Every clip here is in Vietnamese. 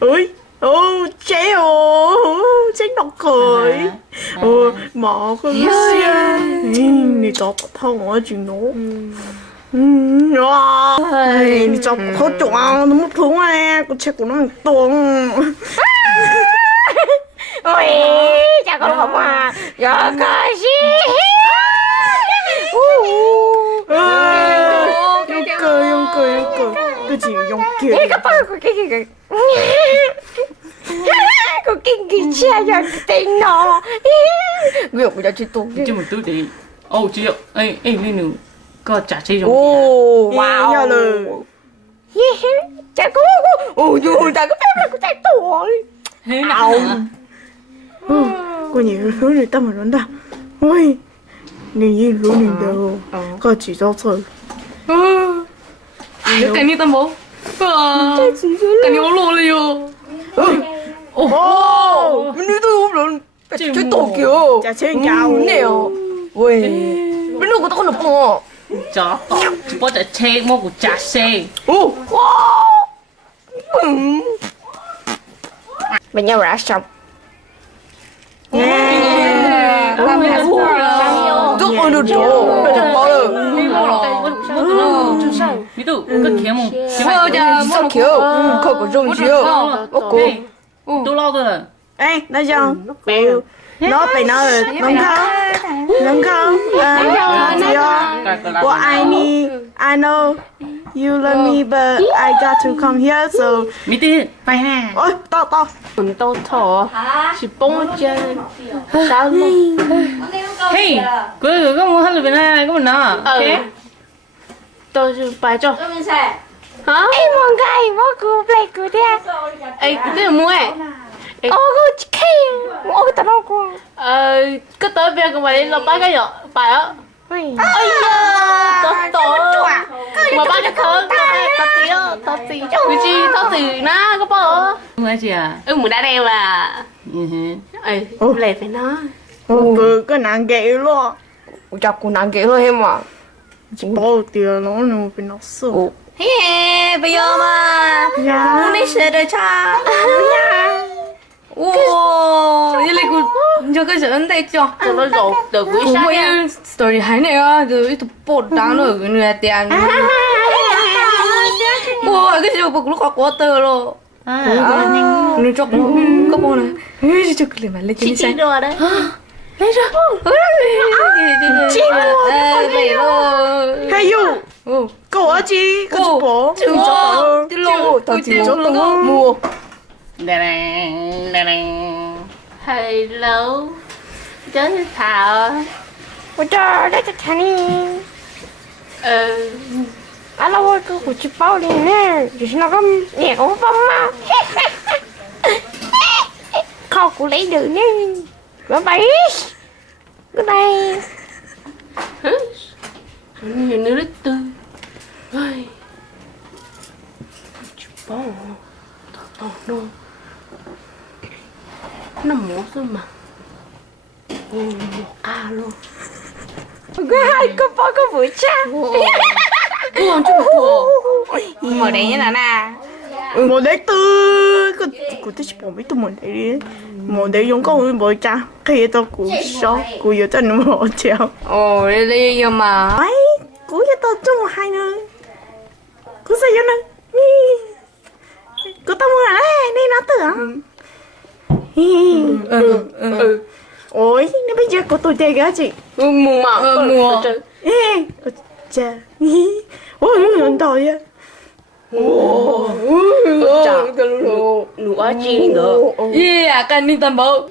ui chế chế đọc cười mà cái xe你找不到我就喏哇你找不到就啊那么痛啊我切过那么多ôi chào con không à giờ cái gì Dùng cười cái gì dùng cười cái bao cái có cái xe giờ tiền nó việc của chị tôi chứ một túi đi ô chị ạ ấy lên nữa có trả chơi rồi wow chả có dù ta có phép là của chạy tuổi thế nào có nhiều thứ người ta mà nói ta ôi người gì luôn người đâu có chỉ cho thôi cái này tao bố cái này olo liền mình tôi không được chơi tổ kiểu chả chơi nhau nèo ôi bên đâu có tao không được chó chỉ có trả chơi mua của trả xe bên nhau đã xong Rất ôi được rồi, được bao rồi. ví dụ cái kiếm một Sao kiểu, không có rung chiều. tôi lo rồi Ê, nói sao? Nó phải nói rồi, nóng không? Chị ơi, what I need, I know you love me, but I got to come here, so. mỹ tư phải nè Ôi, to. mình to thọ chỉ bông chân sao luôn hey cứ có một hai lần này có một nào tôi bài cho hả em muốn cái bố cô play cô thế ấy cái là mua ấy ô cô chicken ô cái tao cô cái tới bây giờ mày làm bài cái gì bài á ây da to mà ba cái khơi tao tí cái gì tao tí na có bao người chị à mình đã đeo là ấy lẹ phải nó cái nàng ghệ luôn. chắc cô nàng kể thôi em à Bao tiền nó phải nó sợ. he bây giờ mà Dạ. đi xe đời cha wow vậy là cô cho cái dẫn đây cho nó rột từ cuối sáng story hay này à rồi tụi bột đáng rồi cái người tiền wow cái gì mà lúc có quá tơ rồi nó cho có bao này cho cái này lấy cái gì rồi đấy lấy ra chị lấy rồi Hay you. Cô ở chi? Cô chụp bộ. đi luôn Tao chỉ cho nó mua. hello chết thảo ôi trời đấy thật đi alo ơi cô của chị bao đi nè chị nó có nhẹ ống bông mà không cô lấy được nè nó bay cái này nhiều nữa đấy tư ơi chị bao no nó muốn thôi mà một ca luôn cái hai cô bao có buổi trang buồn chứ buồn mở đấy như là nè Một đấy tư. Cô thích bỏ mấy tụi một đấy đi. Một đấy giống có một bộ trang. Khi tao cũng sót. Cô yêu chân nó một treo. ồ đi nhưng mà Mấy. Cô yêu tao chung một hai nữa. Cô sao yêu nữa. Cô tao mua à đây. Đây nó tưởng. Ôi, nó bây giờ có tôi tê gá chị. mùa mà mùa Ê, chà. Ôi, nó nhận tội á. nụ á chi nữa yeah cái đi tầm bộ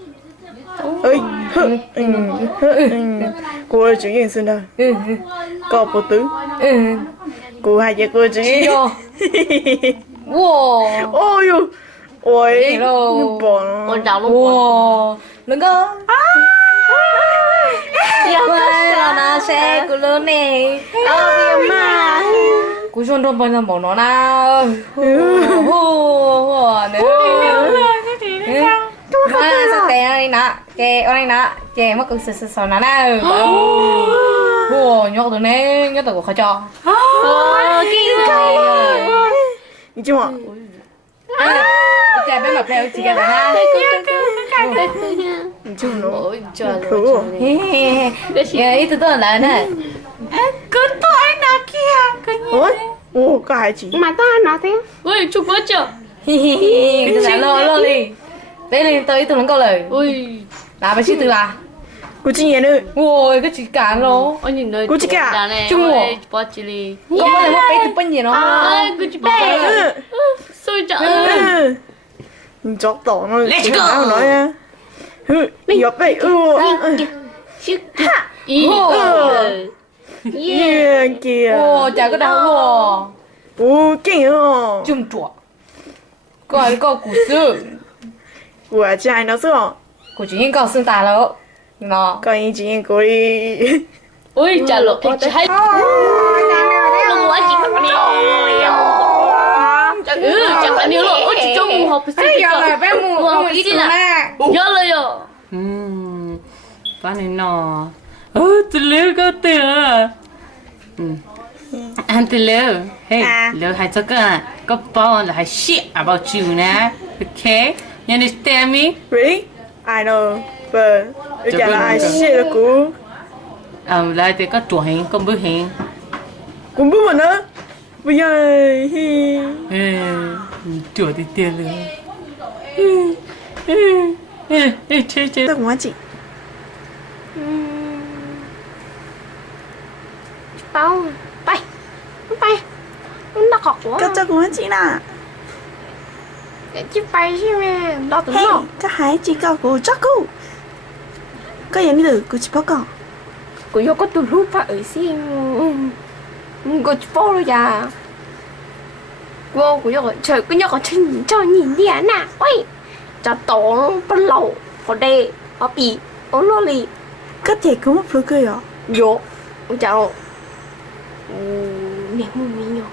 Ơi, cô ơi, chuyện gì xin đâu. Có bộ tứ. Cô hai giờ cô chị. wow Ôi, ôi, nó bỏ. con cháu luôn wow đừng có là nó sẽ cứ lớn này mà. cú chôn đồn bao giờ bỏ nó nào sao kè này nè kè ở đây nè kè mất cực sờ sờ nó nào wow nhóc từ này nhóc từ của khó cho 了，给我。你今晚 Chà bé mập leo chị cả ha. 你今晚 Ôi trời khuya ơi. Ít tôi là nè. Cứ tôi nào kia cứ như ôi ô có hai chị Mà tao nói thế. ôi chụp bữa chưa Tôi lại lo đi. Đây là tôi tôi không câu lời. ôi Là bà chị từ là. cô chị nhớ nữa Ôi cái chị cả luôn. ôi nhìn nơi Cô chị cả. Chung ôi rồi. bỏ chị đi Có bao giờ bé từ bên gì nó. ôi cứ chụp bữa xui chợ你找到了你哪有来呀你要背ý yeah kìa Ồ chả có đau luôn. ô kinh oh Chung chuột. Có củ sư. của trai nó sao Củ chỉ những cậu xương tà lỡ. Nó. có ý chị cô đi ôi chả lộ ôi chả hay Đừng quá chị bắt chẳng phải nhiều lộ ôi chị chung học sinh Giờ là bé mù không ít là nè. nhớเลยอ่ะป้านี่นอตัวเล็กก็เต๋ออันตัวเล็กเฮ้ยเล็กหายจักรก็ป้อนแล้วหายเชี่ยabout you นะ okay you understand me really I know but cái là ai shit là cô lại thì có tuổi hình có bữa hình cũng biết mà nữa bây giờ hi tuổi thì tiền rồi chơi tôi cũng nói chị Tao bay. Bay. Nó học quá. các cháu cũng nói chị nè Cái chiếc bay chứ mẹ. Đó tụi hey nó. các hai chị cao của chắc cô có gì đi cô chỉ bảo con Cô vô có tụi lúc phải ở xin. Cô chỉ bảo rồi à. Cô vô trời cô nhớ có chân cho nhìn đi à nè. Ôi. Cho tổ bắt lẩu. Có đê. Có bì. Có lô lì. có thể cũng một phút cười à Vô. Ôi chào. Nè mù mì nhổ.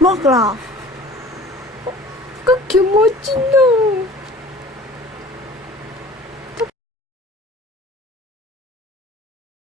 mất là Có kiểu mô chín đâu.